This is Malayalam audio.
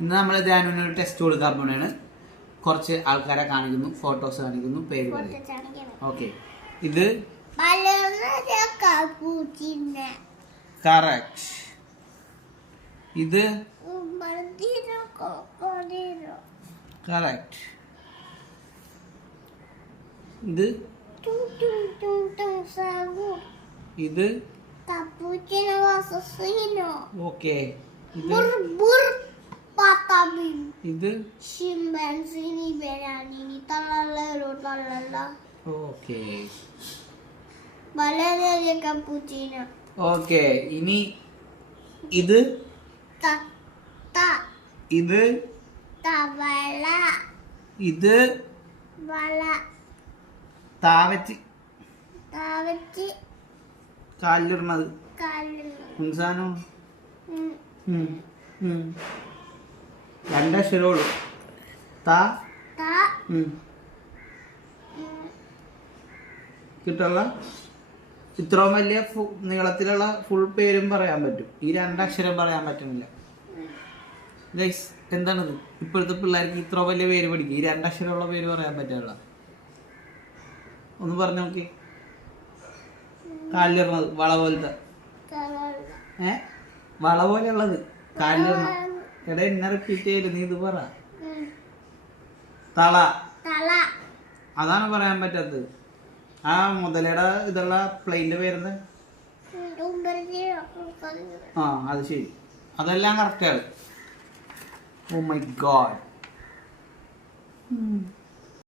ഇന്ന് നമ്മൾ ധ്യാനു ഒരു ടെസ്റ്റ് കൊടുക്കാൻ പോണാണ്. കുറച്ച് ആൾക്കാരെ കാണിക്കുന്നു, ഫോട്ടോസ് കാണിക്കുന്നു, പേര് ഓക്കെ. ഇത് കറക്റ്റ്. ഇത് കറക്റ്റ്. ഇത് ഇത് ഓക്കെ. ഇത് ഓക്കെ. ഓക്കെ. ഇനി ഇത് ഇത് ഇത് താവച്ച് കാലിലിടണത് സാധനം. രണ്ടക്ഷരമുള്ളൂ. കിട്ടുള്ള ഇത്രയും വലിയ നീളത്തിലുള്ള ഫുൾ പേരും പറയാൻ പറ്റും, ഈ രണ്ടക്ഷരം പറയാൻ പറ്റുന്നില്ല. ഗൈസ്, എന്താണിത്? ഇപ്പോഴത്തെ പിള്ളേർക്ക് ഇത്ര വലിയ പേര് പഠിക്കും, ഈ രണ്ടക്ഷരമുള്ള പേര് പറയാൻ പറ്റില്ല. ഒന്ന് പറഞ്ഞു നോക്കി. കാലിലിറങ്ങത് വള പോലത്തെ, വള പോലെ ഉള്ളത് കാലിലിറങ്ങ. എടാ, എന്നെ റിപ്പീറ്റ് ചെയ്യല്, നീ ഇത് പറ. തള. അതാണ് പറയാൻ പറ്റാത്തത്. ആ മുതലയുടെ ഇതുള്ള പ്ലെയിന്റെ പേരെന്താ? ആ, അത് ശരി. അതെല്ലാം കറക്റ്റാണ്. Oh my God.